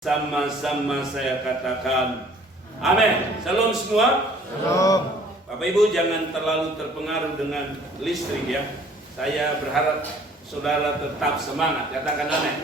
Sama-sama saya katakan amin. Salam semua. Salam. Bapak Ibu jangan terlalu terpengaruh dengan listrik ya. Saya berharap saudara tetap semangat. Katakan amin.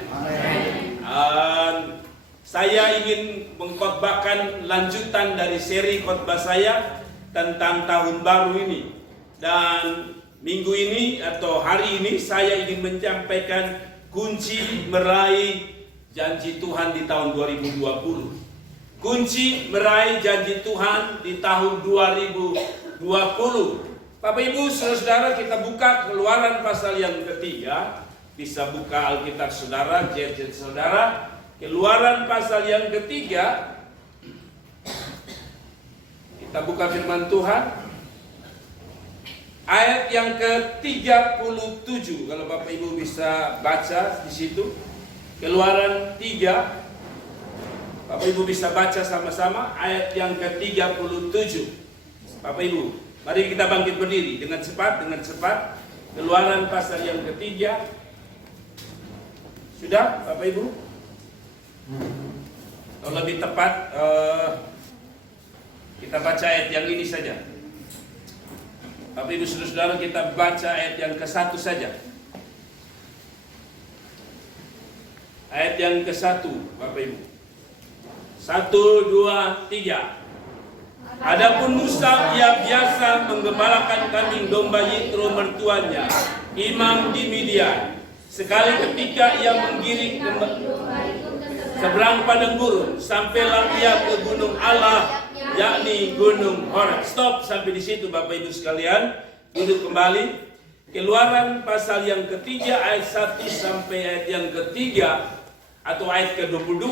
Amin. Saya ingin mengkhotbahkan lanjutan dari seri khotbah saya tentang tahun baru ini. Dan minggu ini atau hari ini saya ingin menyampaikan kunci meraih janji Tuhan di tahun 2020. Kunci meraih janji Tuhan di tahun 2020. Bapak Ibu, saudara-saudara, kita buka Keluaran pasal yang ketiga. Bisa buka Alkitab saudara, gadget saudara. Keluaran pasal yang ketiga. Kita buka firman Tuhan. Ayat yang ke-37. Kalau Bapak Ibu bisa baca di situ. Keluaran 3. Bapak Ibu bisa baca sama-sama ayat yang ke-37. Bapak Ibu, mari kita bangkit berdiri dengan cepat. Keluaran pasal yang ketiga. Sudah Bapak Ibu? Atau lebih tepat kita baca ayat yang ini saja. Bapak Ibu saudara-saudara, kita baca ayat yang ke-1 saja. Ayat yang ke-1, Bapak Ibu. 1, 2, 3. Adapun Musa, ia biasa menggembalakan kambing domba Yitro mertuanya, imam di Midian. Sekali ketika ia menggiring ke seberang padang gurun, sampailah ia ke gunung Allah, yakni gunung Horeb. Stop sampai di situ Bapak Ibu sekalian. Duduk kembali. Keluaran pasal yang ketiga ayat 1 sampai ayat yang ketiga atau ayat ke-22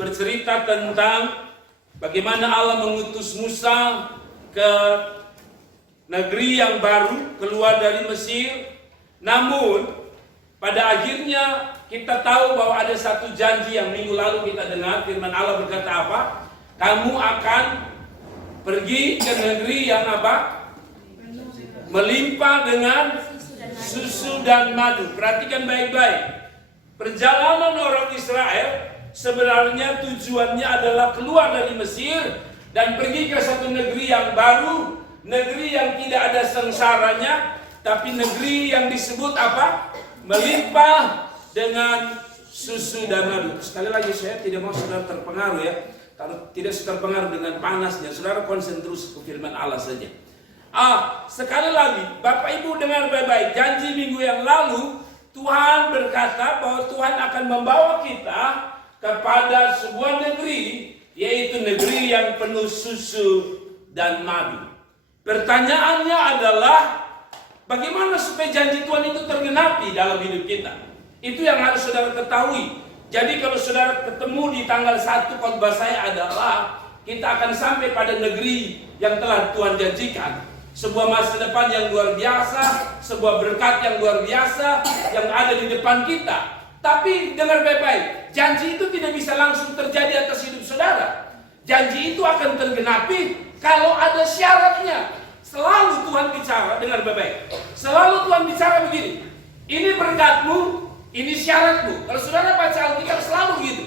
bercerita tentang bagaimana Allah mengutus Musa ke negeri yang baru, keluar dari Mesir. Namun pada akhirnya kita tahu bahwa ada satu janji yang minggu lalu kita dengar. Firman Allah berkata apa? Kamu akan pergi ke negeri yang apa? Melimpah dengan susu dan madu. Perhatikan baik-baik. Perjalanan orang Israel sebenarnya tujuannya adalah keluar dari Mesir dan pergi ke satu negeri yang baru, negeri yang tidak ada sengsaranya, tapi negeri yang disebut apa? Melimpah dengan susu dan madu. Sekali lagi saya tidak mau saudara terpengaruh ya. Kalau tidak terpengaruh dengan panasnya, saudara konsen terus ke firman Allah saja. Sekali lagi, Bapak Ibu dengar baik-baik. Janji minggu yang lalu Tuhan berkata bahwa Tuhan akan membawa kita kepada sebuah negeri, yaitu negeri yang penuh susu dan madu. Pertanyaannya adalah bagaimana supaya janji Tuhan itu tergenapi dalam hidup kita? Itu yang harus saudara ketahui. Jadi kalau saudara ketemu di tanggal 1 khotbah saya adalah kita akan sampai pada negeri yang telah Tuhan janjikan. Sebuah masa depan yang luar biasa, sebuah berkat yang luar biasa yang ada di depan kita. Tapi dengar baik-baik, janji itu tidak bisa langsung terjadi atas hidup saudara. Janji itu akan tergenapi kalau ada syaratnya. Selalu Tuhan bicara, dengar baik-baik. Selalu Tuhan bicara begini, ini berkatmu, ini syaratmu. Kalau saudara baca Alkitab selalu gitu.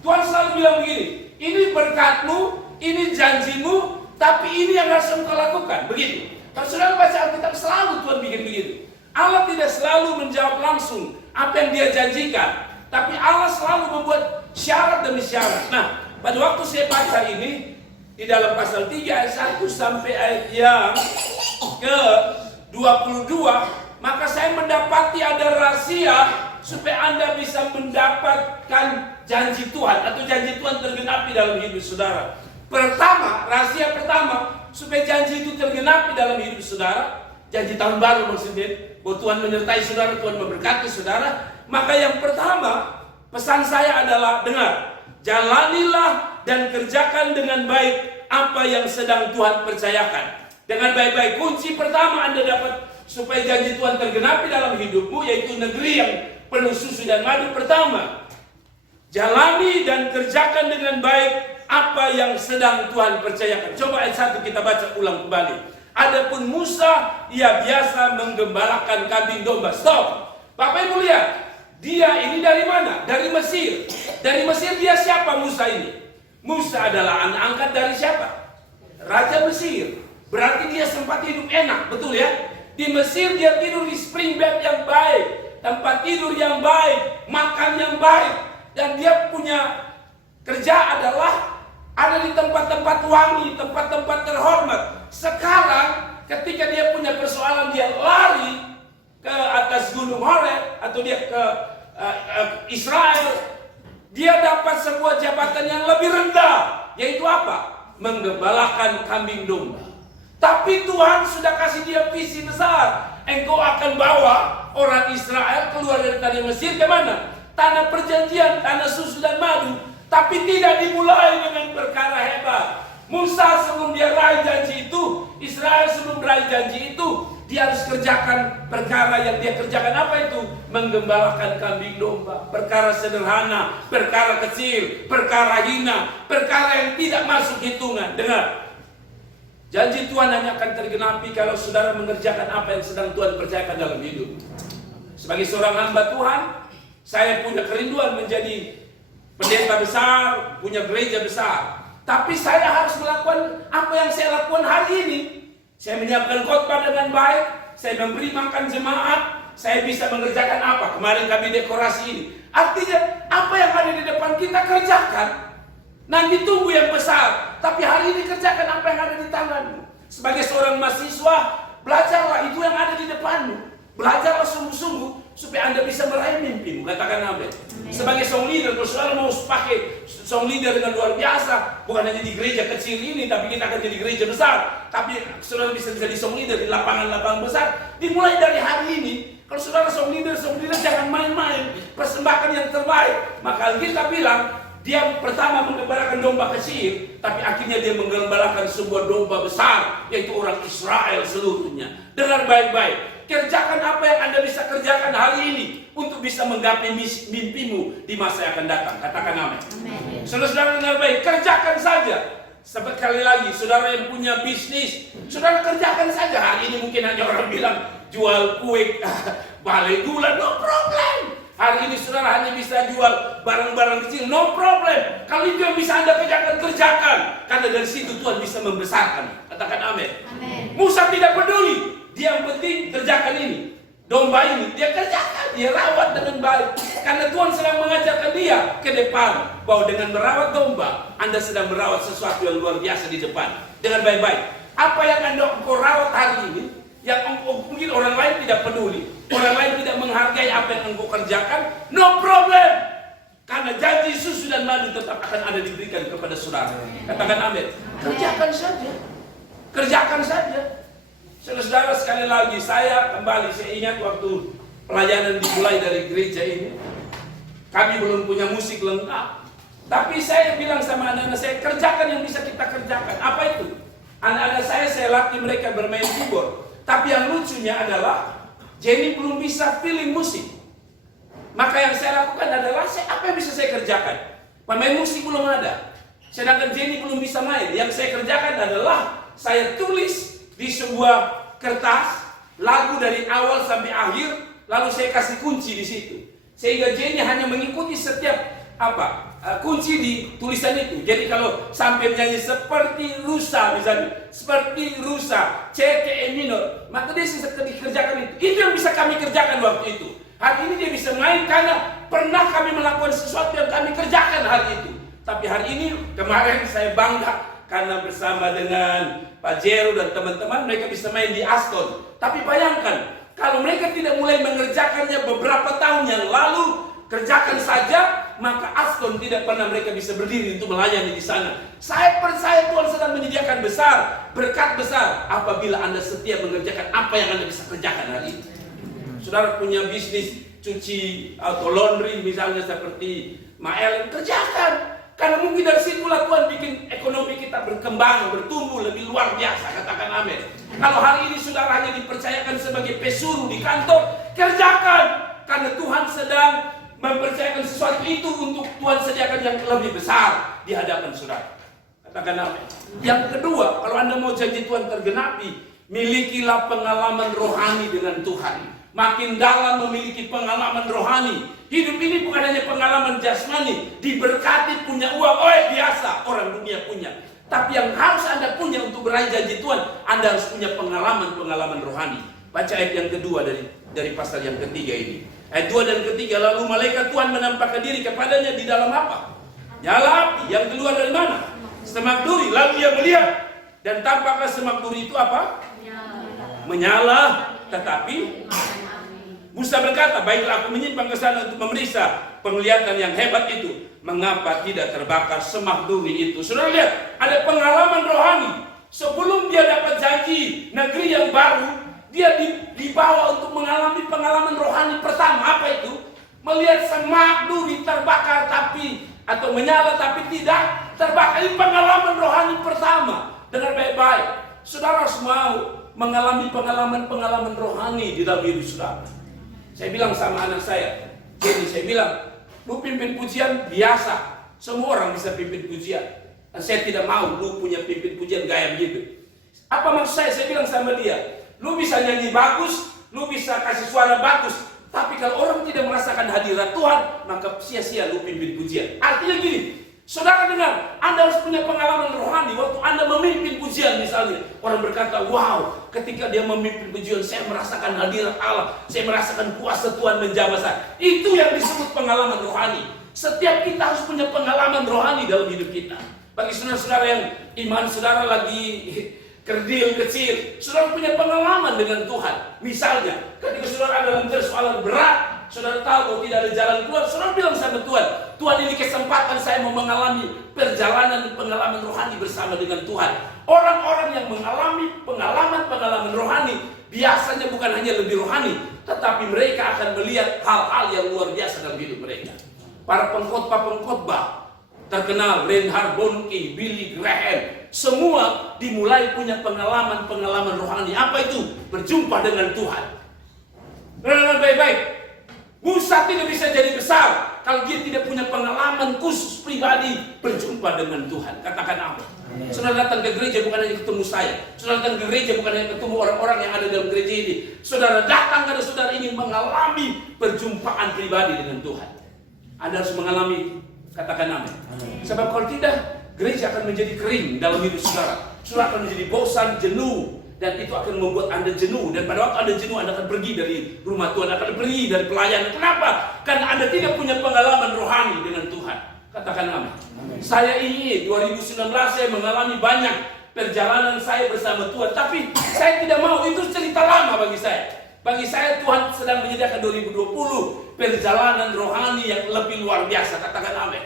Tuhan selalu bilang begini, ini berkatmu, ini janjimu, tapi ini yang harus engkau lakukan. Begitu. Kalau saudara baca Alkitab selalu Tuhan bikin begitu. Allah tidak selalu menjawab langsung apa yang dia janjikan, tapi Allah selalu membuat syarat demi syarat. Nah, pada waktu saya baca ini di dalam pasal 3 ayat 1 sampai ayat yang ke-22, maka saya mendapati ada rahasia supaya Anda bisa mendapatkan janji Tuhan atau janji Tuhan tergenapi dalam hidup saudara. Pertama, rahasia pertama supaya janji itu tergenapi dalam hidup saudara, janji tahun baru maksudnya, bahwa Tuhan menyertai saudara, Tuhan memberkati saudara. Maka yang pertama, pesan saya adalah dengar, jalanilah dan kerjakan dengan baik apa yang sedang Tuhan percayakan. Dengan baik-baik, kunci pertama Anda dapat supaya janji Tuhan tergenapi dalam hidupmu, yaitu negeri yang penuh susu dan madu. Pertama, jalani dan kerjakan dengan baik apa yang sedang Tuhan percayakan. Coba ayat 1 kita baca ulang kembali. Adapun Musa, ia biasa menggembalakan kambing domba. Stop. Bapak Ibu lihat, Dia ini dari mana? Dari Mesir. Dari Mesir dia siapa Musa ini? Musa adalah anak angkat dari siapa? Raja Mesir. Berarti dia sempat hidup enak, betul ya? Di Mesir dia tidur di spring bed yang baik, tempat tidur yang baik, makan yang baik, dan dia punya kerja adalah ada di tempat-tempat wangi, tempat-tempat terhormat. Sekarang ketika dia punya persoalan, dia lari ke atas gunung Horeb atau dia ke Israel, dia dapat sebuah jabatan yang lebih rendah, yaitu apa? Menggembalakan kambing domba. Tapi Tuhan sudah kasih dia visi besar. Engkau akan bawa orang Israel keluar dari tanah Mesir ke mana? Tanah perjanjian, tanah susu dan madu. Tapi tidak dimulai dengan perkara hebat. Musa sebelum dia raih janji itu, Israel sebelum raih janji itu, dia harus kerjakan perkara yang dia kerjakan. Apa itu? Menggembalakan kambing domba. Perkara sederhana, perkara kecil, perkara hina, perkara yang tidak masuk hitungan. Dengar, janji Tuhan hanya akan tergenapi kalau saudara mengerjakan apa yang sedang Tuhan percayakan dalam hidup. Sebagai seorang hamba Tuhan, saya punya kerinduan menjadi pendeta besar, punya gereja besar. Tapi saya harus melakukan apa yang saya lakukan hari ini. Saya menyiapkan khotbah dengan baik, saya memberi makan jemaat, saya bisa mengerjakan apa? Kemarin kami dekorasi ini. Artinya apa yang ada di depan kita kerjakan. Nanti tunggu yang besar, tapi hari ini kerjakan apa yang ada di tanganmu. Sebagai seorang mahasiswa, belajarlah itu yang ada di depanmu. Belajarlah sungguh-sungguh supaya Anda bisa meraih mimpimu. Katakan amin. Sebagai song leader, kalau saudara mau pakai song leader dengan luar biasa, bukan hanya di gereja kecil ini, tapi kita akan jadi gereja besar. Tapi saudara bisa jadi song leader di lapangan-lapangan besar. Dimulai dari hari ini. Kalau saudara song leader jangan main-main. Persembahkan yang terbaik. Maka kita bilang, dia pertama menggembalakan domba kecil, tapi akhirnya dia menggembalakan sebuah domba besar, yaitu orang Israel seluruhnya. Dengar baik-baik. Kerjakan apa yang Anda bisa kerjakan hari ini untuk bisa menggapai mimpimu di masa yang akan datang. Katakan amin. Saudara-saudara dengar baik, kerjakan saja. Sekali lagi, saudara yang punya bisnis, saudara kerjakan saja. Hari ini mungkin hanya orang bilang jual kue, balai gula, no problem. Hari ini saudara hanya bisa jual barang-barang kecil, no problem. Kalau itu yang bisa Anda kerjakan. Karena dari situ Tuhan bisa membesarkan. Katakan amin. Musa tidak peduli. Dia yang penting kerjakan ini. Domba ini dia kerjakan, dia rawat dengan baik. Karena Tuhan sedang mengajarkan dia ke depan, bahwa dengan merawat domba, Anda sedang merawat sesuatu yang luar biasa di depan. Dengan baik-baik. Apa yang engkau rawat hari ini, yang mungkin orang lain tidak peduli, orang lain tidak menghargai apa yang engkau kerjakan, no problem. Karena janji susu dan madu tetap akan ada diberikan kepada saudara. Katakan amin. Kerjakan saja. Kerjakan saja. Saudara-saudara, sekali lagi saya ingat waktu pelayanan dimulai dari gereja ini, kami belum punya musik lengkap, tapi saya bilang sama anak-anak saya, kerjakan yang bisa kita kerjakan. Apa itu? Anak-anak saya latih mereka bermain keyboard. Tapi yang lucunya adalah Jenny belum bisa feeling musik. Maka yang saya lakukan adalah apa yang bisa saya kerjakan? Pemain musik belum ada, sedangkan Jenny belum bisa main. Yang saya kerjakan adalah saya tulis di sebuah kertas lagu dari awal sampai akhir, lalu saya kasih kunci di situ, sehingga Jenny hanya mengikuti setiap kunci di tulisan itu. Jadi kalau sampai menyanyi seperti rusa misalnya, seperti rusa C ke E minor, maka dia bisa dikerjakan itu. Itu yang bisa kami kerjakan waktu itu. Hari ini dia bisa main karena pernah kami melakukan sesuatu yang kami kerjakan hari itu. Tapi hari ini, kemarin saya bangga karena bersama dengan Pak Jero dan teman-teman mereka bisa main di Aston. Tapi bayangkan, kalau mereka tidak mulai mengerjakannya beberapa tahun yang lalu, kerjakan saja, maka Aston tidak pernah mereka bisa berdiri untuk melayani di sana. Saya percaya Tuhan sedang menyediakan besar, berkat besar, apabila Anda setia mengerjakan apa yang Anda bisa kerjakan hari ini. Saudara punya bisnis cuci atau laundry misalnya seperti Mael, kerjakan. Karena mungkin dari situlah Tuhan bikin ekonomi kita berkembang, bertumbuh lebih luar biasa. Katakan amin. Kalau hari ini saudara hanya dipercayakan sebagai pesuruh di kantor, kerjakan. Karena Tuhan sedang mempercayakan sesuatu itu untuk Tuhan sediakan yang lebih besar di hadapan saudara. Katakan amin. Yang kedua, kalau Anda mau janji Tuhan tergenapi, milikilah pengalaman rohani dengan Tuhan. Makin dalam memiliki pengalaman rohani, Hidup ini bukan hanya pengalaman jasmani, diberkati punya uang, biasa orang dunia punya. Tapi yang harus Anda punya untuk meraih janji Tuhan, Anda harus punya pengalaman-pengalaman rohani. Baca ayat yang kedua dari pasal yang ketiga ini. Ayat 2 dan ketiga, lalu malaikat Tuhan menampakkan diri kepadanya di dalam apa? Nyala api yang keluar dari mana? Semak duri. Lalu dia melihat dan tampaklah semak duri itu apa? Menyala, tetapi Musa berkata, baiklah aku menyimpang ke sana untuk memeriksa penglihatan yang hebat itu. Mengapa tidak terbakar semak duri itu? Saudara lihat, ada pengalaman rohani. Sebelum dia dapat janji negeri yang baru, dia dibawa untuk mengalami pengalaman rohani pertama. Apa itu? Melihat semak duri terbakar atau menyala tapi tidak terbakar. Ini pengalaman rohani pertama. Dengar baik-baik. Saudara harus mau mengalami pengalaman-pengalaman rohani di dalam hidup saudara. Saya bilang sama anak saya, jadi saya bilang, lu pimpin pujian biasa. Semua orang bisa pimpin pujian. Dan saya tidak mau lu punya pimpin pujian gaya begitu. Apa maksud saya? Saya bilang sama dia, lu bisa nyanyi bagus, lu bisa kasih suara bagus. Tapi kalau orang tidak merasakan hadirat Tuhan, maka sia-sia lu pimpin pujian. Artinya gini, saudara dengar, Anda harus punya pengalaman rohani. Waktu Anda memimpin pujian misalnya, orang berkata, wow, ketika dia memimpin pujian, saya merasakan hadirat Allah, saya merasakan kuasa Tuhan menjamah saya. Itu yang disebut pengalaman rohani. Setiap kita harus punya pengalaman rohani dalam hidup kita. Bagi saudara-saudara yang iman saudara lagi kerdil kecil, saudara punya pengalaman dengan Tuhan. Misalnya, ketika saudara ada dalam persoalan berat, saudara tahu bahwa tidak ada jalan keluar, saudara bilang sama Tuhan, Tuhan ini kesempatan saya mau mengalami pengalaman rohani bersama dengan Tuhan. Orang-orang yang mengalami pengalaman rohani, biasanya bukan hanya lebih rohani, tetapi mereka akan melihat hal-hal yang luar biasa dalam hidup mereka. Para pengkhotbah terkenal, Reinhard Bonnke, Billy Graham, semua dimulai punya pengalaman rohani. Apa itu? Berjumpa dengan Tuhan. Dengar baik-baik. Musa tidak bisa jadi besar kalau dia tidak punya pengalaman khusus pribadi berjumpa dengan Tuhan. Katakan apa? Saudara datang ke gereja bukan hanya ketemu saya. Saudara datang ke gereja bukan hanya ketemu orang-orang yang ada dalam gereja ini. Saudara datang karena saudara ingin mengalami perjumpaan pribadi dengan Tuhan. Anda harus mengalami, katakan amin. Sebab kalau tidak, gereja akan menjadi kering dalam hidup saudara. Saudara akan menjadi bosan, jenuh. Dan itu akan membuat Anda jenuh. Dan pada waktu Anda jenuh, Anda akan pergi dari rumah Tuhan. Akan pergi dari pelayanan. Kenapa? Karena Anda tidak punya pengalaman rohani dengan Tuhan. Katakan amin. Saya ingin 2019 saya mengalami banyak perjalanan saya bersama Tuhan. Tapi saya tidak mau. Itu cerita lama bagi saya. Bagi saya Tuhan sedang menyediakan 2020 perjalanan rohani yang lebih luar biasa. Katakan amin.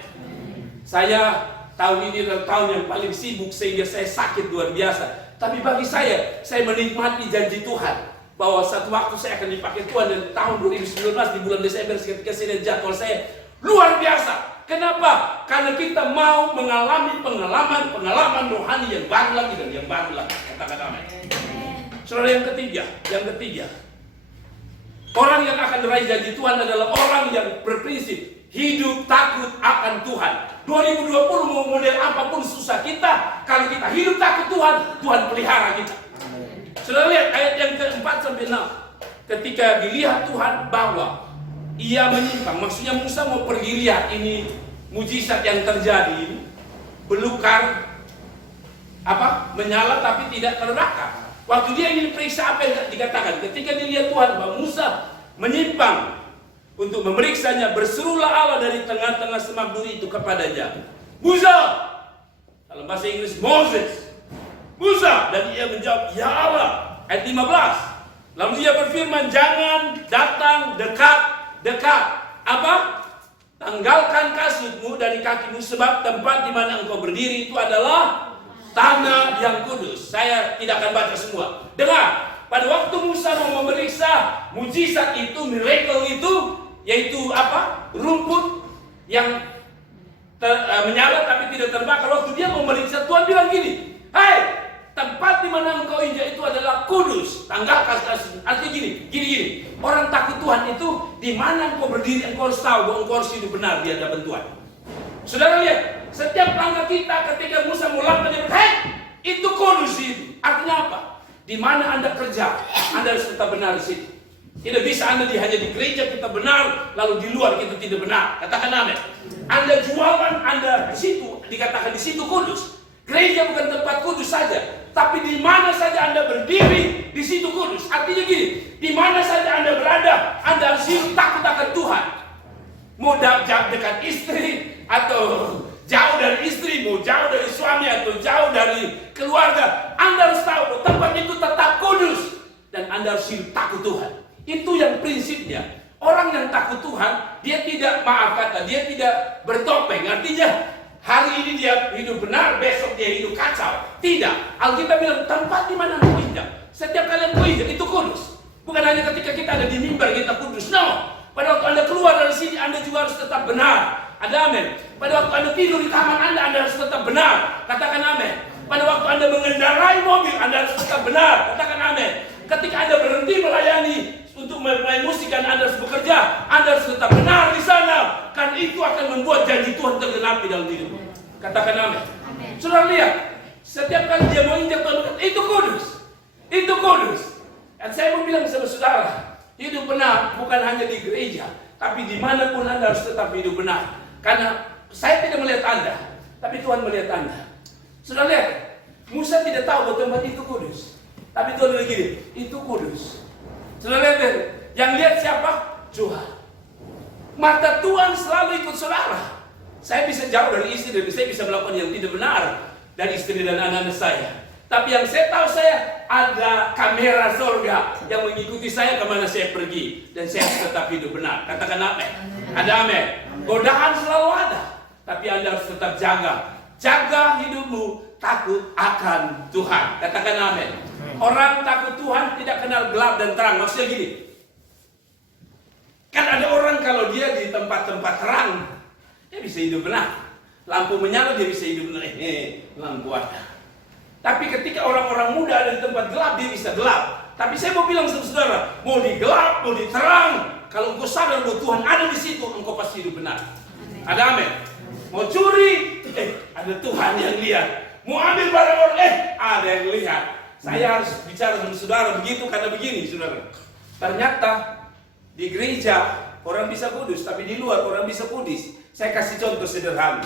Saya tahun ini adalah tahun yang paling sibuk sehingga saya sakit luar biasa. Tapi bagi saya menikmati janji Tuhan bahwa satu waktu saya akan dipakai Tuhan. Dan tahun 2019 di bulan Desember ketika saya jadwal saya luar biasa. Kenapa? Karena kita mau mengalami pengalaman rohani yang baru lagi dan yang baru lagi. Katakan amin. Saudara, yang ketiga. Orang yang akan meraih janji Tuhan adalah orang yang berprinsip hidup takut akan Tuhan. 2020 mau model apapun susah kita, kalau kita hidup takut Tuhan, Tuhan pelihara kita. Sudah lihat ayat yang ke-4 sampai 6. Ketika dilihat Tuhan bahwa ia menyimpang, maksudnya Musa mau pergi lihat ini mujizat yang terjadi, belukar menyala tapi tidak terbakar. Waktu dia ingin periksa apa yang dikatakan, ketika dilihat Tuhan bahwa Musa menyimpang untuk memeriksanya, berserulah Allah dari tengah-tengah semak duri itu kepadanya, Musa, dalam bahasa Inggris Moses, Musa, dan ia menjawab, ya Allah. Ayat 15, lalu dia berfirman, jangan datang dekat. Apa? Tanggalkan kasutmu dari kakimu, sebab tempat di mana engkau berdiri itu adalah tanah yang kudus. Saya tidak akan baca semua. Dengar, pada waktu Musa mau memeriksa mujizat itu, miracle itu, yaitu apa? Rumput yang menyala tapi tidak terbakar. Waktu dia mau memeriksa, Tuhan bilang gini, hai, tempat di mana engkau injak itu adalah kudus. Tanggalkan kasutmu. Artinya gini. Orang takut Tuhan itu di mana engkau berdiri, engkau harus tahu bahwa engkau harus hidup benar di hadapan Tuhan. Saudara lihat, setiap langkah kita ketika Musa melangkah, dia bilang, itu kudus itu. Artinya apa? Di mana Anda kerja, Anda harus tetap benar di situ. Tidak bisa Anda hanya di gereja kita benar, lalu di luar kita tidak benar. Katakan amin. Anda jualan, Anda di situ, dikatakan di situ kudus. Gereja bukan tempat kudus saja, tapi di mana saja Anda berdiri, di situ kudus. Artinya gini, di mana saja Anda berada, Anda harus hidup takut akan Tuhan. Mau dekat istri, atau jauh dari istri, mau jauh dari suami, atau jauh dari keluarga, Anda harus tahu bahwa tempat itu tetap kudus. Dan Anda harus hidup takut Tuhan. Itu yang prinsipnya. Orang yang takut Tuhan, dia tidak, maaf kata, dia tidak bertopeng. Artinya hari ini dia hidup benar, besok dia hidup kacau. Tidak. Alkitab bilang tempat di mana mau injak. Setiap kalian mau injak itu kudus. Bukan hanya ketika kita ada di mimbar kita kudus. No. Pada waktu Anda keluar dari sini, Anda juga harus tetap benar. Ada amin. Pada waktu Anda tidur di kamar Anda harus tetap benar. Katakan amin. Pada waktu Anda mengendarai mobil, Anda harus tetap benar. Katakan amin. Ketika Anda berhenti melayani untuk memain musik dan Anda harus bekerja, Anda harus tetap benar di sana. Karena itu akan membuat janji Tuhan tergenapi dalam hidupmu. Katakan amin. Saudara lihat, setiap kali dia mau injak Tuhan, itu kudus. Itu kudus. Dan saya mau bilang sama saudara, hidup benar bukan hanya di gereja, tapi dimanapun Anda harus tetap hidup benar. Karena saya tidak melihat Anda, tapi Tuhan melihat Anda. Saudara lihat, Musa tidak tahu bahwa tempat itu kudus, tapi Tuhan bilang gini, itu kudus. Saudara lihat, yang lihat siapa? Tuhan. Mata Tuhan selalu ikut saudara. Saya bisa jauh dari istri, dan saya bisa melakukan yang tidak benar dari istri dan anak-anak saya. Tapi yang saya tahu, saya ada kamera surga yang mengikuti saya kemana saya pergi. Dan saya harus tetap hidup benar. Katakan amin. Ada amin. Godaan selalu ada, tapi Anda harus tetap jaga. Jaga hidupmu takut akan Tuhan. Katakan amin. Orang takut Tuhan tidak kenal gelap dan terang. Maksudnya gini, kan ada orang kalau dia di tempat-tempat terang, dia bisa hidup benar. Lampu menyala, dia bisa hidup benar. Lampu ada. Tapi ketika orang-orang muda ada di tempat gelap, dia bisa gelap. Tapi saya mau bilang sama saudara, mau di gelap, mau di terang, kalau engkau sadar bahwa Tuhan ada di situ, engkau pasti hidup benar. Ada amin. Mau curi, ada Tuhan yang lihat. Mau ambil barang orang, ada yang lihat. Saya harus bicara dengan saudara begitu karena begini, saudara. Ternyata di gereja orang bisa kudus, tapi di luar orang bisa kudus. Saya kasih contoh sederhana.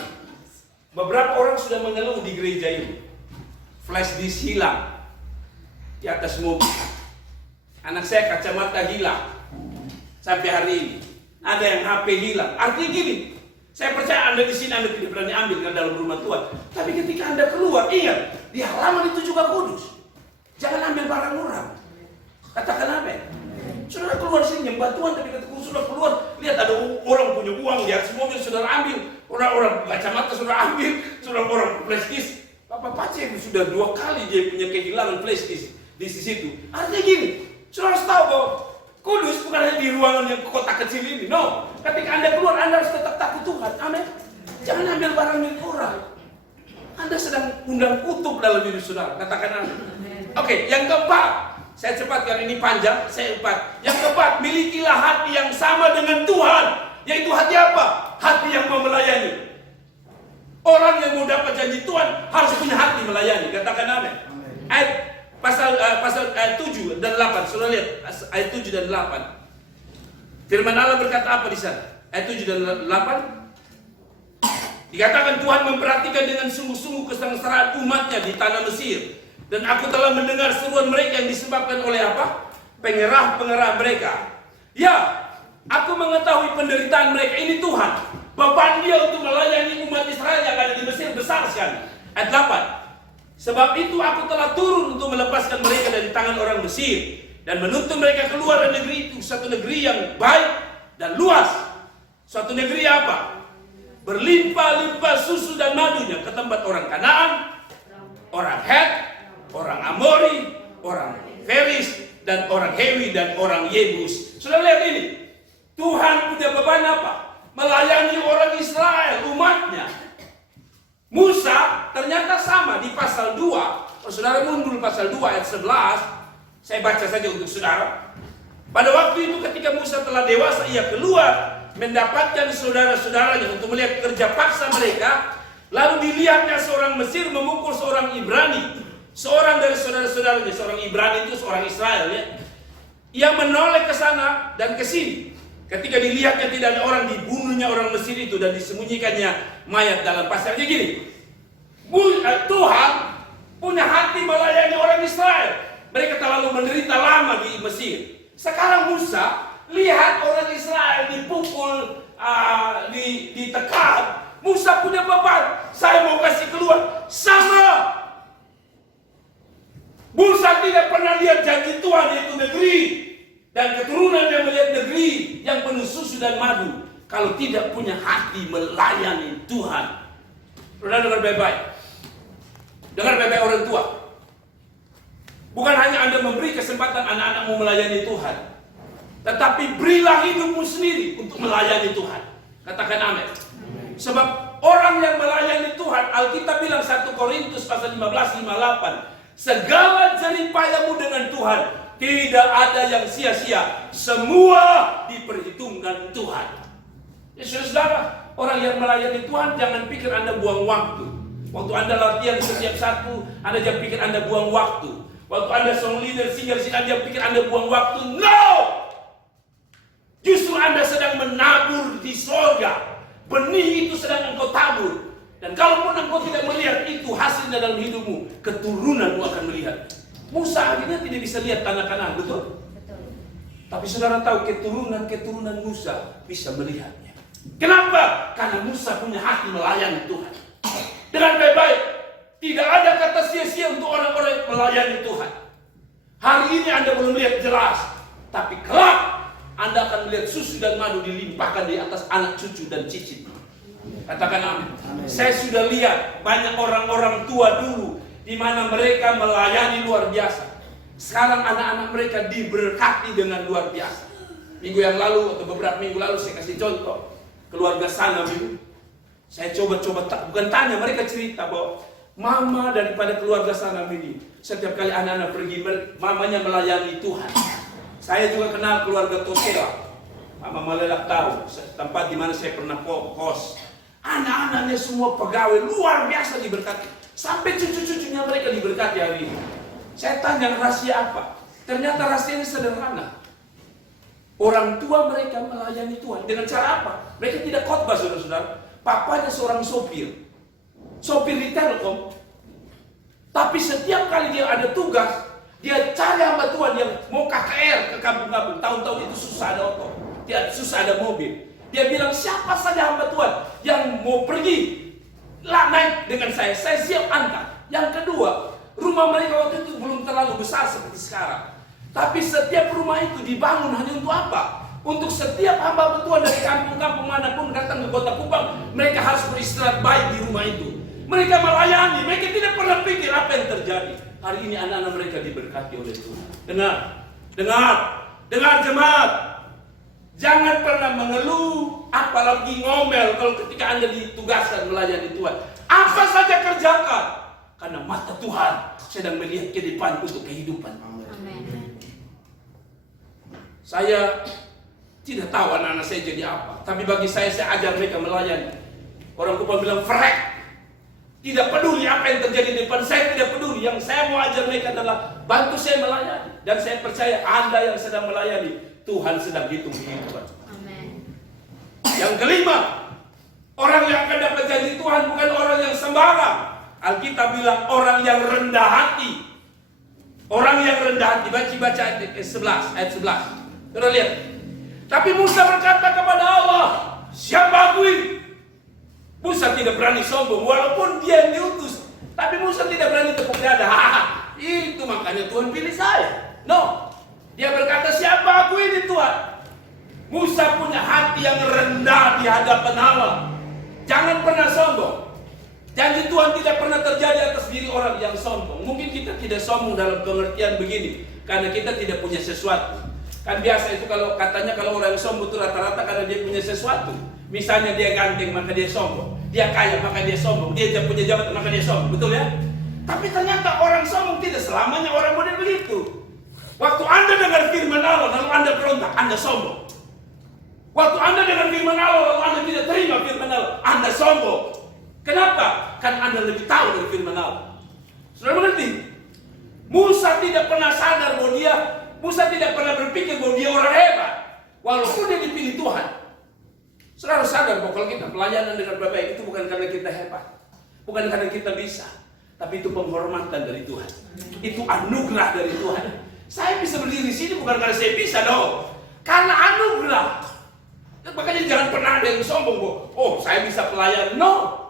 Beberapa orang sudah mengeluh di gereja ini. Flash disk hilang di atas mobil. Anak saya kacamata hilang sampai hari ini. Ada yang HP hilang. Artinya gini, saya percaya Anda di sini Anda tidak berani ambil ke dalam rumah Tuhan. Tapi ketika Anda keluar, ingat di halaman itu juga kudus. Jangan ambil barang orang. Katakan amin. Saudara keluar sini nyembah Tuhan, tapi ketika sudah keluar, lihat ada orang punya uang di atas mobil, saudara ambil. Orang-orang kacamata saudara ambil, saudara orang flash disk. Bapak Pace sudah 2 kali dia punya kehilangan flash disk di situ. Artinya gini, saudara harus tahu bahwa kudus bukan hanya di ruangan yang kotak kecil ini. No, ketika Anda keluar, Anda harus tetap takut Tuhan. Amin. Jangan ambil barang milik orang. Anda sedang undang kutub dalam hidup saudara. Katakan amin. Oke, yang keempat. Saya cepat karena ini panjang. Saya cepat. Yang keempat, milikilah hati yang sama dengan Tuhan. Yaitu hati apa? Hati yang mau melayani. Orang yang mau dapat janji Tuhan harus punya hati melayani. Katakan amin. Ayat pasal 7 dan 8. Saudara lihat ayat 7 dan 8. Firman Allah berkata apa di sana? Ayat 7 dan 8. Dikatakan Tuhan memperhatikan dengan sungguh-sungguh kesengsaraan umatnya di tanah Mesir. Dan aku telah mendengar seruan mereka yang disebabkan oleh apa? Pengerah-pengerah mereka. Ya, aku mengetahui penderitaan mereka. Ini Tuhan. Beban dia untuk melayani umat Israel yang ada di Mesir besar sekali. Ayat 8. Sebab itu aku telah turun untuk melepaskan mereka dari tangan orang Mesir. Dan menuntun mereka keluar dari negeri itu. Satu negeri yang baik dan luas. Suatu negeri apa? Berlimpah-limpah susu dan madunya. Ke tempat orang Kanaan, orang Het, orang Amori, orang Feris, dan orang Hewi, dan orang Yebus. Sudah lihat ini. Tuhan punya beban apa? Melayani orang Israel, umatnya. Musa ternyata sama di pasal 2. Kalau saudara mundur pasal 2 ayat 11, saya baca saja untuk saudara. Pada waktu itu ketika Musa telah dewasa, ia keluar mendapatkan saudara-saudaranya untuk melihat kerja paksa mereka. Lalu dilihatnya seorang Mesir memukul seorang Ibrani. Seorang dari saudara-saudaranya, seorang Ibrani itu seorang Israel ya. Ia menoleh ke sana dan ke sini. Ketika dilihatnya tidak ada orang, dibunuhnya orang Mesir itu dan disembunyikannya mayat dalam pasar. Jadi gini, Tuhan punya hati melayani orang Israel. Mereka terlalu menderita lama di Mesir. Sekarang Musa lihat orang Israel dipukul, ditekan. Musa punya beban. Saya mau kasih keluar. Sama. Musa tidak pernah lihat janji Tuhan yaitu negeri dan keturunan yang melihat negeri yang penuh susu dan madu. Kalau tidak punya hati melayani Tuhan. Saudara dengar baik-baik. Dengar baik-baik orang tua. Bukan hanya Anda memberi kesempatan anak-anakmu melayani Tuhan, tetapi berilah hidupmu sendiri untuk melayani Tuhan. Katakan amin. Sebab orang yang melayani Tuhan, Alkitab bilang 1 Korintus pasal 15:58, segala jeripayamu dengan Tuhan tidak ada yang sia-sia, semua diperhitungkan Tuhan. Ya saudara, orang yang melayani Tuhan jangan pikir Anda buang waktu. Waktu Anda latihan setiap Sabtu, Anda jangan pikir Anda buang waktu. Waktu Anda song leader, singer, Anda jangan pikir Anda buang waktu. No! Justru Anda sedang menabur di sorga. Benih itu sedang engkau tabur. Dan kalaupun engkau tidak melihat itu hasilnya dalam hidupmu, keturunanmu akan melihat. Musa akhirnya tidak bisa lihat tanah-tanah, betul? Betul. Tapi saudara tahu keturunan Musa bisa melihatnya. Kenapa? Karena Musa punya hati melayani Tuhan. Dengan baik-baik. Tidak ada kata sia-sia untuk orang-orang yang melayani Tuhan. Hari ini Anda belum melihat jelas. Tapi kelak Anda akan melihat susu dan madu dilimpahkan di atas anak cucu dan cicit. Katakan amin. Saya sudah lihat banyak orang-orang tua dulu di mana mereka melayani luar biasa. Sekarang anak-anak mereka diberkati dengan luar biasa. Minggu yang lalu atau beberapa minggu lalu saya kasih contoh keluarga Sanam. Saya coba-coba bukan tanya, mereka cerita bahwa mama daripada keluarga Sanam ini setiap kali anak-anak pergi, mamanya melayani Tuhan. Saya juga kenal keluarga Tosela. Mama Malelak tahu tempat di mana saya pernah kos. Anak-anaknya semua pegawai luar biasa diberkati. Sampai cucu-cucunya mereka diberkati hari ini. Saya tanya rahasia apa? Ternyata rahasianya sederhana. Orang tua mereka melayani Tuhan. Dengan cara apa? Mereka tidak khotbah, saudara-saudara. Papanya seorang sopir di Telkom. Tapi setiap kali dia ada tugas, dia cari hamba Tuhan yang mau KKR ke kampung-kampung. Tahun-tahun itu susah ada oto, susah ada mobil. Dia bilang, siapa saja hamba Tuhan yang mau pergi, naik dengan saya siap antar. Yang kedua, rumah mereka waktu itu belum terlalu besar seperti sekarang. Tapi setiap rumah itu dibangun hanya untuk apa? Untuk setiap hamba Tuhan dari kampung-kampung manapun datang ke Kota Kupang, mereka harus beristirahat baik di rumah itu. Mereka melayani, mereka tidak pernah pikir apa yang terjadi. Hari ini anak-anak mereka diberkati oleh Tuhan. Dengar jemaat. Jangan pernah mengeluh, apalagi ngomel kalau ketika Anda ditugaskan melayani Tuhan. Apa saja kerjakan, karena mata Tuhan sedang melihat ke depan untuk kehidupan. Amen. Saya tidak tahu anak-anak saya jadi apa, tapi bagi saya ajar mereka melayani. Orang Kupang bilang frek. Tidak peduli apa yang terjadi di depan, saya tidak peduli. Yang saya mau ajar mereka adalah bantu saya melayani. Dan saya percaya Anda yang sedang melayani, Tuhan sedang hitung kehidupan. Amen. Yang kelima, orang yang akan dapat janji Tuhan bukan orang yang sembarang. Alkitab bilang orang yang rendah hati. Orang yang rendah hati. Baca ayat 11. Sudah lihat. Tapi Musa berkata kepada Allah, siapa aku ini? Musa tidak berani sombong, walaupun dia yang diutus. Tapi Musa tidak berani tepuk dada. Itu makanya Tuhan pilih saya. No, dia berkata, siapa aku ini Tuhan? Musa punya hati yang rendah di hadapan Allah. Jangan pernah sombong. Janji Tuhan tidak pernah terjadi atas diri orang yang sombong. Mungkin kita tidak sombong dalam pengertian begini, karena kita tidak punya sesuatu. Kan biasa itu kalau orang yang sombong itu rata-rata karena dia punya sesuatu. Misalnya dia ganteng maka dia sombong, dia kaya maka dia sombong, dia punya jabatan maka dia sombong, betul ya? Tapi ternyata orang sombong tidak selamanya orang model begitu. Waktu Anda dengar firman Allah lalu Anda berontak, Anda sombong. Waktu Anda dengar firman Allah lalu Anda tidak terima firman Allah, Anda sombong. Kenapa? Kan Anda lebih tahu dari firman Allah. Saudara mengerti? Musa tidak pernah sadar bahwa dia Musa tidak pernah berpikir bahwa dia orang hebat, walaupun dia dipilih Tuhan. Saudara sadar bahwa kalau kita pelayanan dengan baik itu bukan karena kita hebat, bukan karena kita bisa, tapi itu penghormatan dari Tuhan. Itu anugerah dari Tuhan. Saya bisa berdiri di sini bukan karena saya bisa dong, karena anugerah. Makanya jangan pernah ada yang sombong bahwa oh saya bisa pelayan. No.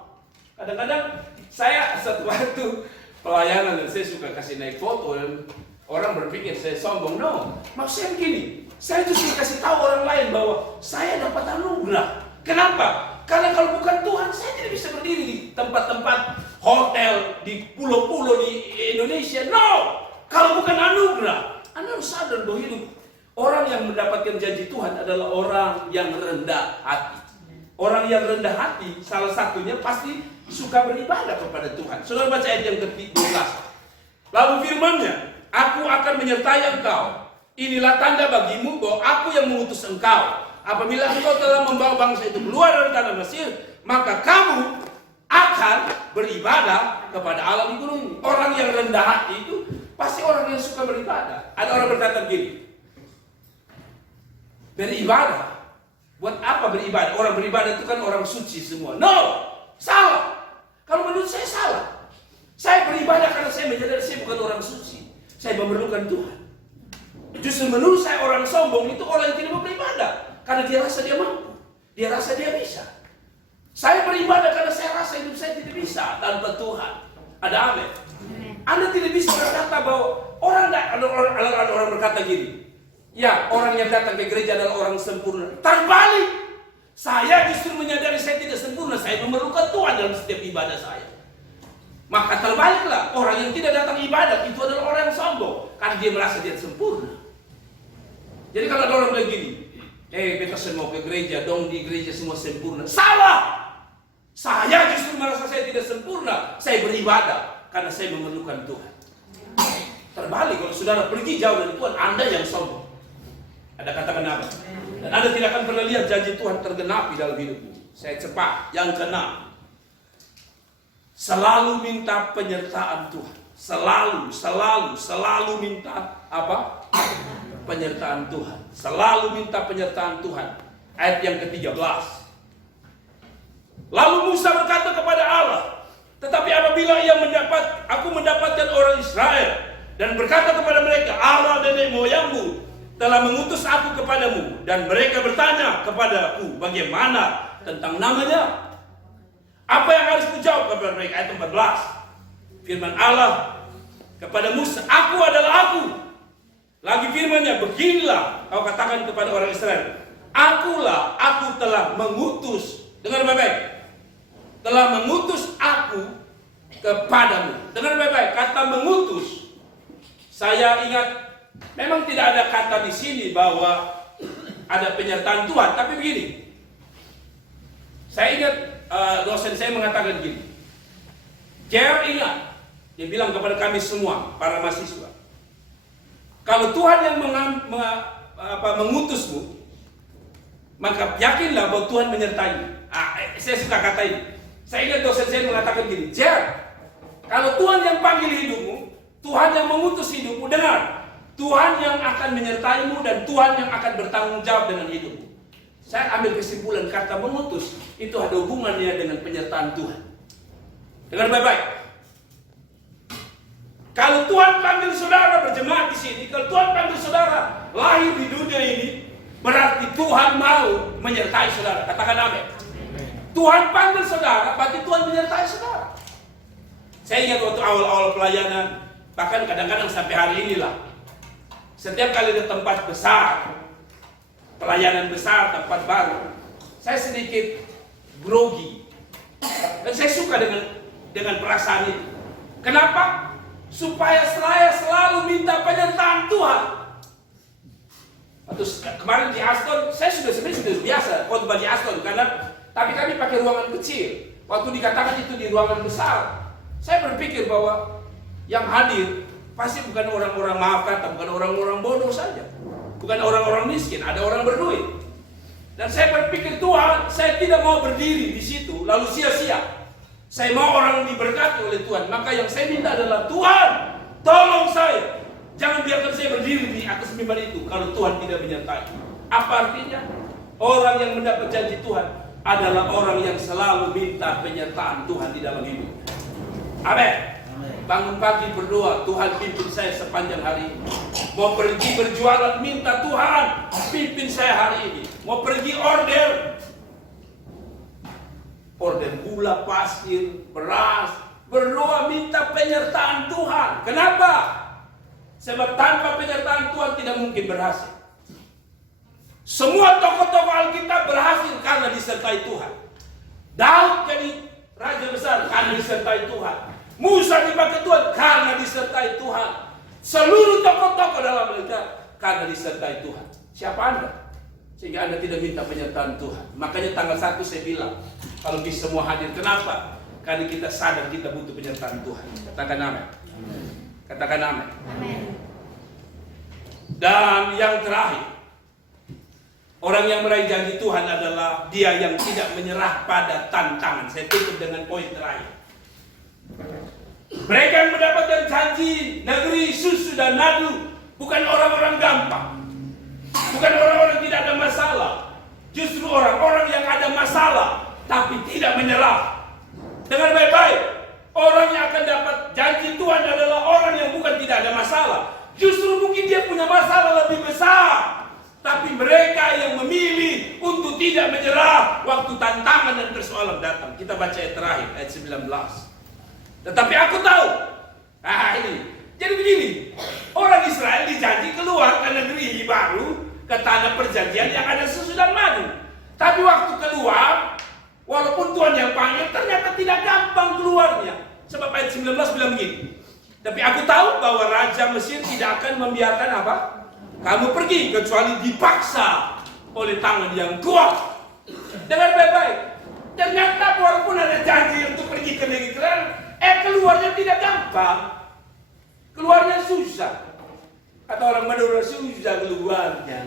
Kadang-kadang saya satu waktu pelayanan dan saya suka kasih naik foto dan orang berpikir saya sombong. No, maksud saya begini, saya justru kasih tahu orang lain bahwa saya dapat anugerah. Kenapa? Karena kalau bukan Tuhan, saya tidak bisa berdiri di tempat-tempat hotel, di pulau-pulau di Indonesia. No, kalau bukan anugerah. Anda harus sadar bahwa hidup orang yang mendapatkan janji Tuhan adalah orang yang rendah hati. Orang yang rendah hati, salah satunya pasti suka beribadah kepada Tuhan. Saudara baca ayat yang ke-12. Lalu firman-Nya, aku akan menyertai engkau. Inilah tanda bagimu bahwa aku yang mengutus engkau. Apabila engkau telah membawa bangsa itu keluar dari tanah Mesir, maka kamu akan beribadah kepada Allah di gunung ini. Orang yang rendah hati itu pasti orang yang suka beribadah. Ada orang berkata begini, beribadah? Buat apa beribadah? Orang beribadah itu kan orang suci semua. No, salah. Kalau menurut saya salah. Saya beribadah karena saya menyadari saya bukan orang suci. Saya memerlukan Tuhan. Justru menurut saya orang sombong itu orang yang tidak mau beribadah. Karena dia rasa dia mampu. Dia rasa dia bisa. Saya beribadah karena saya rasa hidup saya tidak bisa tanpa Tuhan. Ada amin. Anda tidak bisa berkata bahwa ada orang berkata gini. Ya, orang yang datang ke gereja adalah orang sempurna. Terbalik. Saya justru menyadari saya tidak sempurna. Saya memerlukan Tuhan dalam setiap ibadah saya. Maka terbaliklah. Orang yang tidak datang ibadah itu adalah orang yang sombong. Karena dia merasa dia sempurna. Jadi kalau ada orang bilang gini, kita semua ke gereja, dong di gereja semua sempurna. Salah! Saya justru merasa saya tidak sempurna. Saya beribadah karena saya memerlukan Tuhan. Terbalik, kalau saudara pergi jauh dari Tuhan, Anda yang sombong. Ada katakan apa? Dan Anda tidak akan pernah lihat janji Tuhan tergenapi dalam hidupmu. Saya cepat. Yang keenam, selalu minta penyertaan Tuhan. Selalu minta apa? Penyertaan Tuhan. Selalu minta penyertaan Tuhan. Ayat yang ke-13. Lalu Musa berkata kepada Allah, tetapi apabila aku mendapatkan orang Israel dan berkata kepada mereka, Allah nenek moyangmu telah mengutus aku kepadamu, dan mereka bertanya kepadaku bagaimana tentang namanya, apa yang harus kujawab kepada mereka? Ayat 14. Firman Allah kepada Musa, aku adalah aku. Lagi firman-Nya, beginilah kau katakan kepada orang Israel, aku telah mengutus. Dengar baik-baik. Telah mengutus aku kepadamu. Dengar baik-baik, kata mengutus. Saya ingat, memang tidak ada kata di sini bahwa ada penyertaan Tuhan, tapi begini. Saya ingat dosen saya mengatakan gini. Jer ingat, dia bilang kepada kami semua, para mahasiswa, kalau Tuhan yang mengutusmu, maka yakinlah bahwa Tuhan menyertaimu. Saya suka kata ini. Saya ingat dosen saya mengatakan gini, Jer, kalau Tuhan yang panggil hidupmu, Tuhan yang mengutus hidupmu, dengar, Tuhan yang akan menyertaimu dan Tuhan yang akan bertanggung jawab dengan hidupmu. Saya ambil kesimpulan kata mengutus itu ada hubungannya dengan penyertaan Tuhan. Dengar baik-baik. Kalau Tuhan panggil saudara berjemaat di sini, kalau Tuhan panggil saudara lahir di dunia ini, berarti Tuhan mau menyertai saudara. Katakan amin. Tuhan panggil saudara, berarti Tuhan menyertai saudara. Saya ingat waktu awal-awal pelayanan, bahkan kadang-kadang sampai hari inilah, setiap kali ada tempat besar, pelayanan besar, tempat baru, saya sedikit grogi. Dan saya suka dengan perasaan itu. Kenapa? Supaya saya selalu minta penyertaan Tuhan. Terus kemarin di Aston, saya sebenarnya sudah biasa khotbah di Aston, tapi kami pakai ruangan kecil. Waktu dikatakan itu di ruangan besar, saya berpikir bahwa yang hadir pasti bukan orang-orang, maaf kata, bukan orang-orang bodoh saja, bukan orang-orang miskin, ada orang berduit. Dan saya berpikir, Tuhan, saya tidak mau berdiri di situ lalu sia-sia. Saya mau orang diberkati oleh Tuhan. Maka yang saya minta adalah, Tuhan, tolong saya Jangan biarkan saya berdiri di atas mimbar itu kalau Tuhan tidak menyertai. Apa artinya? Orang yang mendapat janji Tuhan adalah orang yang selalu minta penyertaan Tuhan di dalam hidup. Amin. Bangun pagi berdoa, Tuhan pimpin saya sepanjang hari ini. Mau pergi berjualan, minta Tuhan pimpin saya hari ini. Mau pergi order gula, pasir, beras, berdoa minta penyertaan Tuhan. Kenapa? Sebab tanpa penyertaan Tuhan tidak mungkin berhasil. Semua tokoh-tokoh Alkitab berhasil karena disertai Tuhan. Daud jadi raja besar karena disertai Tuhan. Musa dipakai Tuhan karena disertai Tuhan. Seluruh tokoh-tokoh dalam Alkitab karena disertai Tuhan. Siapa Anda? Sehingga Anda tidak minta penyertaan Tuhan. Makanya tanggal 1 saya bilang, kalau bisa semua hadir. Kenapa? Karena kita sadar kita butuh penyertaan Tuhan. Katakan amin. Katakan amin. Dan yang terakhir, orang yang meraih janji Tuhan adalah dia yang tidak menyerah pada tantangan. Saya tutup dengan poin terakhir. Mereka yang mendapatkan janji negeri susu dan madu bukan orang-orang gampang, bukan orang-orang yang tidak ada masalah. Justru orang-orang yang ada masalah tapi tidak menyerah. Dengar baik-baik, orang yang akan dapat janji Tuhan adalah orang yang bukan tidak ada masalah. Justru mungkin dia punya masalah lebih besar, tapi mereka yang memilih untuk tidak menyerah waktu tantangan dan persoalan datang. Kita baca ayat terakhir, ayat 19. Tetapi aku tahu, ini. Jadi begini, orang Israel dijanji keluar ke negeri baru, ke tanah perjanjian yang ada susu dan madu. Tapi waktu keluar, walaupun Tuhan yang panggil, ternyata tidak gampang keluarnya. Sebab ayat 19 bilang begini, tapi aku tahu bahwa Raja Mesir tidak akan membiarkan apa? Kamu pergi, kecuali dipaksa oleh tangan yang kuat. Dengar baik-baik, ternyata walaupun ada janji untuk pergi ke negeri Israel, keluarnya tidak gampang. Keluarnya susah. Kata orang Madura, susah keluarnya.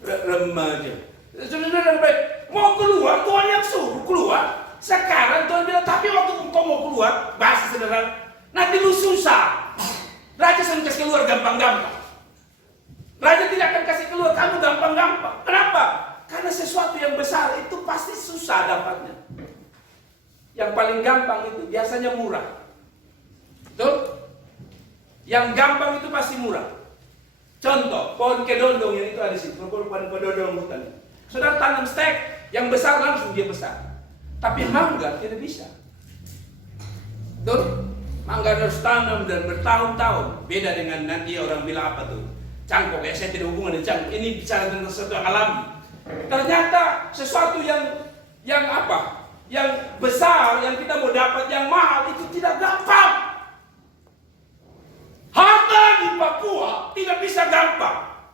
Remaja. Saudara baik, mau keluar, Tuhan yang suruh keluar. Sekarang Tuhan bilang, tapi waktu engkau mau keluar, bahasa sederhana, nanti lu susah. Raja akan kasih keluar gampang-gampang. Raja tidak akan kasih keluar kamu gampang-gampang. Kenapa? Karena sesuatu yang besar itu pasti susah dapatnya. Yang paling gampang itu biasanya murah. Betul? Yang gampang itu pasti murah. Contoh, pohon kedondong yang itu ada di situ, pohon kedondong hutan. Saudara tanam stek, yang besar langsung dia besar. Tapi mangga tidak bisa. Betul? Mangga harus tanam dan bertahun-tahun. Beda dengan nanti orang bilang apa tuh? Cangkok, ya saya tidak hubungan dengan cangkok. Ini bicara tentang sesuatu yang alami. Ternyata sesuatu yang apa? Yang besar, yang kita mau dapat, yang mahal, itu tidak gampang. Harta di Papua tidak bisa gampang.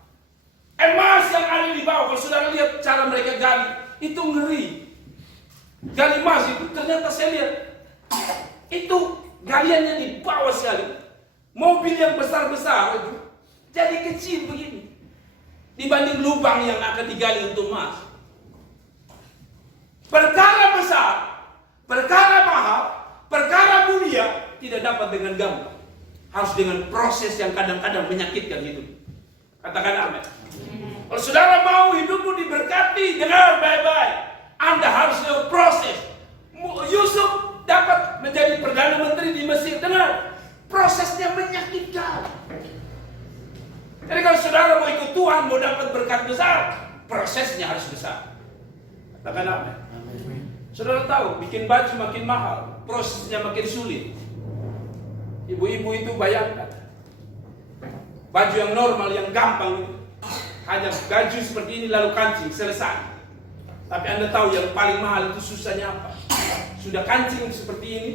Emas yang ada di bawah, kalau saudara lihat cara mereka gali, itu ngeri. Gali emas itu, ternyata saya lihat, itu galiannya di bawah sekali. Mobil yang besar-besar itu, jadi kecil begini. Dibanding lubang yang akan digali untuk emas. Perkara besar, perkara mahal, perkara mulia tidak dapat dengan gampang. Harus dengan proses yang kadang-kadang menyakitkan hidup. Katakan amin. Kalau saudara mau hidupmu diberkati, dengar baik-baik. Anda harus lewat proses. Yusuf dapat menjadi Perdana Menteri di Mesir. Dengar, prosesnya menyakitkan. Jadi kalau saudara mau ikut Tuhan, mau dapat berkat besar, prosesnya harus besar. Katakan amin. Saudara tahu, bikin baju makin mahal, prosesnya makin sulit. Ibu-ibu itu bayangkan, baju yang normal, yang gampang, hanya baju seperti ini lalu kancing, selesai. Tapi Anda tahu yang paling mahal itu susahnya apa? Sudah kancing seperti ini,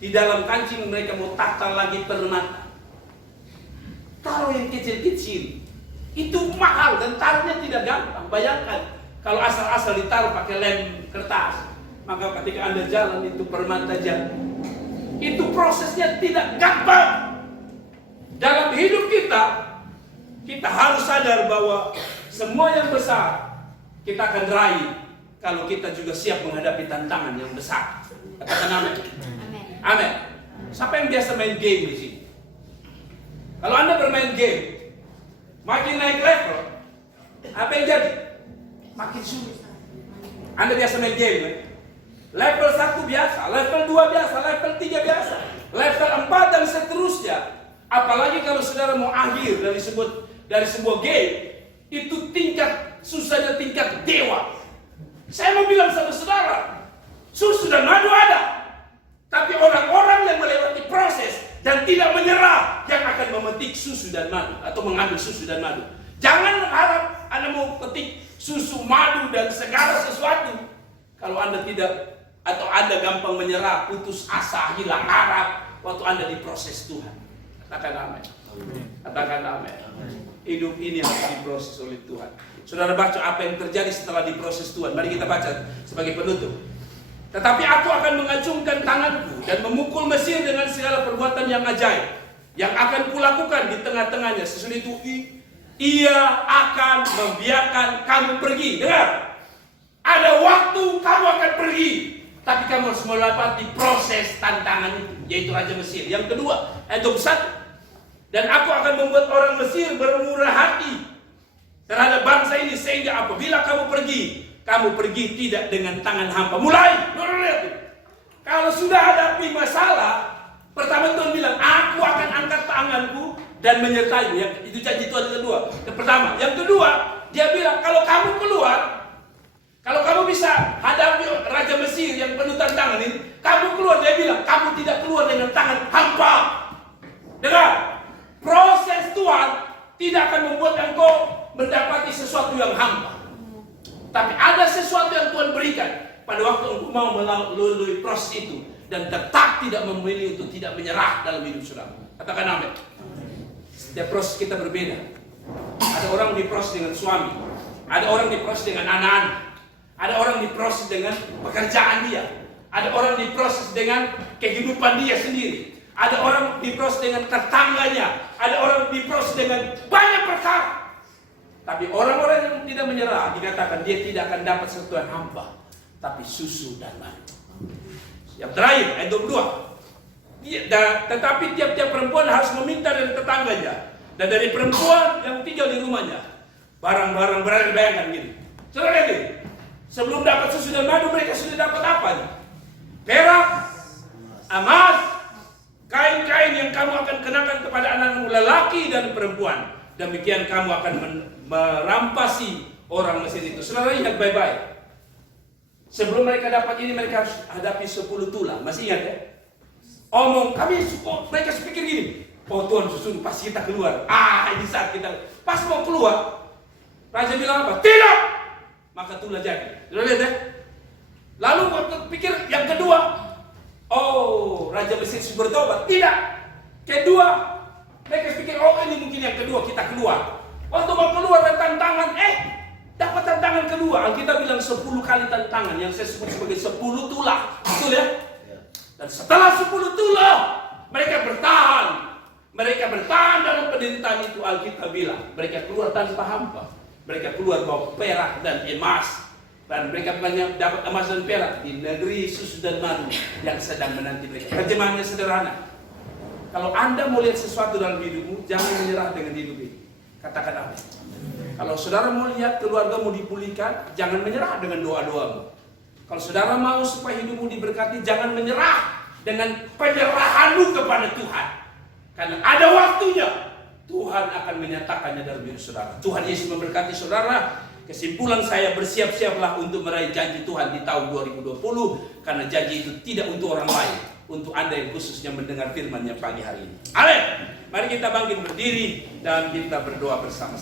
di dalam kancing mereka mau tata lagi permata. Taruh yang kecil-kecil, itu mahal dan taruhnya tidak gampang. Bayangkan, kalau asal-asal ditaruh pakai lem kertas, maka ketika Anda jalan itu permata jatuh. Itu prosesnya tidak gampang. Dalam hidup kita harus sadar bahwa semua yang besar kita akan raih kalau kita juga siap menghadapi tantangan yang besar. Katakan amin. Amin. Siapa yang biasa main game di sini? Kalau Anda bermain game, makin naik level, apa yang jadi? Makin sulit. Anda biasa main game, kan? Level 1 biasa, level 2 biasa, level 3 biasa, level 4 dan seterusnya. Apalagi kalau saudara mau akhir dari sebuah game, itu tingkat susahnya tingkat dewa. Saya mau bilang sama saudara, susu dan madu ada. Tapi orang-orang yang melewati proses dan tidak menyerah yang akan memetik susu dan madu atau mengambil susu dan madu. Jangan harap Anda mau petik susu, madu dan segala sesuatu kalau Anda tidak, atau Anda gampang menyerah, putus asa, hilang harap waktu Anda diproses Tuhan. Katakan amin. Katakan amin. Hidup ini harus diproses oleh Tuhan. Saudara baca apa yang terjadi setelah diproses Tuhan. Mari kita baca sebagai penutup. Tetapi aku akan mengacungkan tanganku dan memukul Mesir dengan segala perbuatan yang ajaib yang akan kulakukan di tengah-tengahnya. Sesudah itu ia akan membiarkan kamu pergi. Dengar, ada waktu kamu akan pergi, tapi kamu harus melewati proses tantangan itu, yaitu Raja Mesir. Yang kedua, ayat 21, dan aku akan membuat orang Mesir bermurah hati terhadap bangsa ini, sehingga apabila kamu pergi tidak dengan tangan hampa. Mulai, kalau sudah hadapi masalah, pertama Tuhan bilang, aku akan angkat tanganku dan menyertaimu. Itu janji Tuhan yang kedua. Yang pertama. Yang kedua, dia bilang, kalau kamu keluar, kalau kamu bisa hadapi Raja Mesir yang penuh tantangan ini, kamu keluar, dia bilang, kamu tidak keluar dengan tangan hampa. Dengar, proses Tuhan tidak akan membuat engkau mendapati sesuatu yang hampa. Tapi ada sesuatu yang Tuhan berikan pada waktu engkau mau melalui proses itu dan tetap tidak memilih untuk tidak menyerah dalam hidup saudara. Katakan amin. Setiap proses kita berbeda. Ada orang diproses dengan suami, ada orang diproses dengan anak-anak, ada orang diproses dengan pekerjaan dia, ada orang diproses dengan kehidupan dia sendiri, ada orang diproses dengan tetangganya, ada orang diproses dengan banyak perkara. Tapi orang-orang yang tidak menyerah dikatakan dia tidak akan dapat sesuatu yang hampa, tapi susu dan madu. Yang terakhir ayat 22. Tetapi tiap-tiap perempuan harus meminta dari tetangganya dan dari perempuan yang tinggal di rumahnya barang-barang berharga. Bayangkan gini, saudara lihat gini, sebelum dapat susu dan madu mereka sudah dapat apa nih? Perak, emas, kain-kain yang kamu akan kenakan kepada anak-anakmu lelaki dan perempuan. Demikian kamu akan merampasi orang Mesir itu. Saudara ingat baik-baik. Sebelum mereka dapat ini, mereka harus hadapi 10 tulah. Masih ingat ya? Mereka pikir gini, oh Tuhan susun pasti kita keluar. Ini saat kita pas mau keluar, Raja bilang apa? Tidak! Maka tulah jadi. Sudah lihat ya? Lalu pikir yang kedua, Raja Mesir bertobat. Tidak! Kedua, mereka pikir, ini mungkin yang kedua, kita keluar. Waktu mau keluar ada tantangan, dapat tantangan kedua. Alkitab bilang 10 kali tantangan, yang saya sebut sebagai 10 tulah. Betul ya? Dan setelah 10 tulah, mereka bertahan. Mereka bertahan dalam penderitaan itu. Alkitab bilang, mereka keluar tanpa hampa. Mereka keluar bawa perak dan emas. Dan mereka banyak dapat emas dan perak di negeri susu dan madu yang sedang menanti mereka. Terjemahannya sederhana. Kalau Anda mau lihat sesuatu dalam hidupmu, jangan menyerah dengan hidup ini. Katakan amin. Kalau saudara mau lihat keluargamu dipulihkan, jangan menyerah dengan doa-doamu. Kalau saudara mau supaya hidupmu diberkati, jangan menyerah dengan penyerahanmu kepada Tuhan. Karena ada waktunya Tuhan akan menyatakannya dalam hidup saudara. Tuhan Yesus memberkati saudara. Kesimpulan saya, bersiap-siaplah untuk meraih janji Tuhan di tahun 2020. Karena janji itu tidak untuk orang lain, untuk Anda yang khususnya mendengar firman-Nya pagi hari ini. Amin. Mari kita bangkit berdiri dan kita berdoa bersama-sama.